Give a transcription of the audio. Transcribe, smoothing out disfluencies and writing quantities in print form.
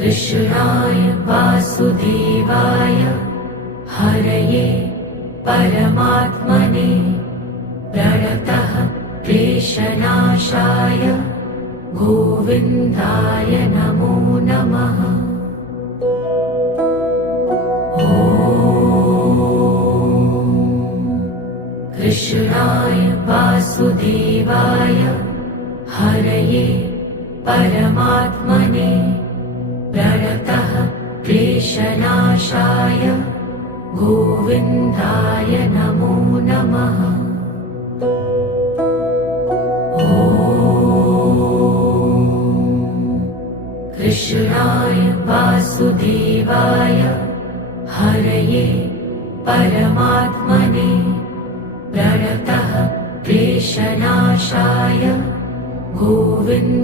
कृष्णाय वासुदेवाय हरये परमात्मने प्रणतः क्लेशनाशाय गोविन्दाय नमो नमः। कृष्णाय वासुदेवाय हरये परमात्मने प्रणतः क्लेशनाशाय गोविन्दाय नमो नमः। कृष्णाय वासुदेवाय हरये परमात्मने प्रणतः क्लेशनाशाय गोविन्द